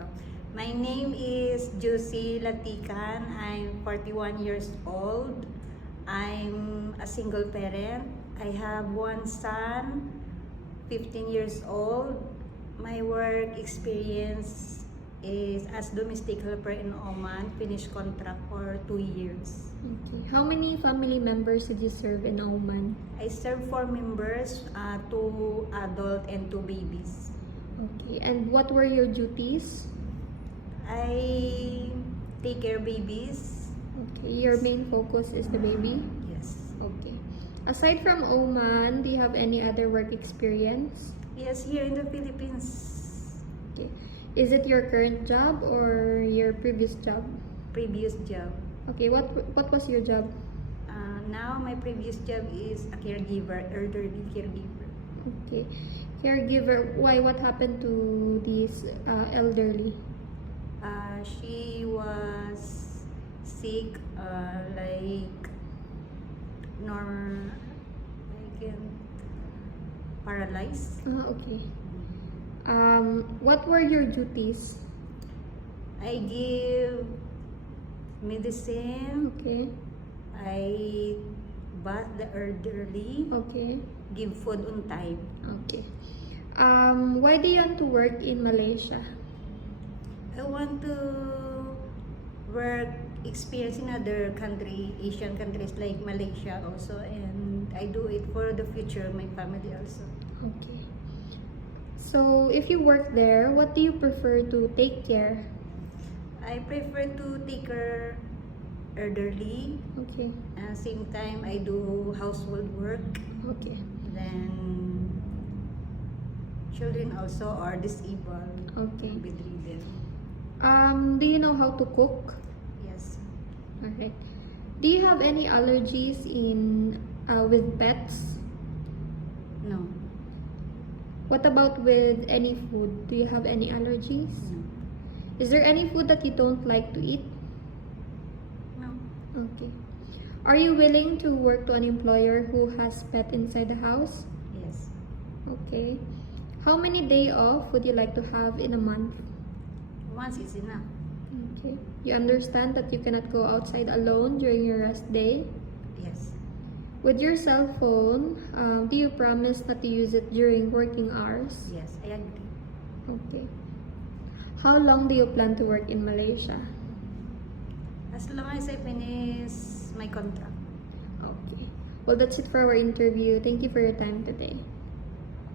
go. My name is Josie Latican. I'm 41 years old. I'm a single parent. I have one son, 15 years old. My work experience is as domestic helper in Oman, finished contract for 2 years. Okay. How many family members did you serve in Oman? I serve 4 members, 2 adult and 2 babies. Okay. And what were your duties? I take care babies. Okay. Your main focus is the baby? Yes. Okay. Aside from Oman, do you have any other work experience? Yes, here in the Philippines. Okay. Is it your current job or your previous job? Previous job. Okay. What was your job? Now my previous job is a caregiver, elderly caregiver. Okay. Caregiver. Why? What happened to these elderly? She was sick, like paralyzed. Okay. What were your duties? I give medicine. Okay. I bath the elderly. Okay. Give food on time. Okay. Why do you want to work in Malaysia? I want to work experience in other country, Asian countries like Malaysia also, and I do it for the future, my family also. Okay. So, if you work there, what do you prefer to take care? I prefer to take care elderly. Okay. At the same time, I do household work. Okay. Then children also are disabled, Okay. bedridden. Do you know how to cook? Yes. Alright. Do you have any allergies in with pets? No. What about with any food? Do you have any allergies? No. Is there any food that you don't like to eat? No. Okay. Are you willing to work to an employer who has pet inside the house? Yes. Okay. How many day off would you like to have in a month? Once is enough. Okay. You understand that you cannot go outside alone during your rest day? Yes. With your cell phone, do you promise not to use it during working hours? Yes, I agree. Okay. How long do you plan to work in Malaysia? As long as I finish my contract. Okay. Well, that's it for our interview. Thank you for your time today.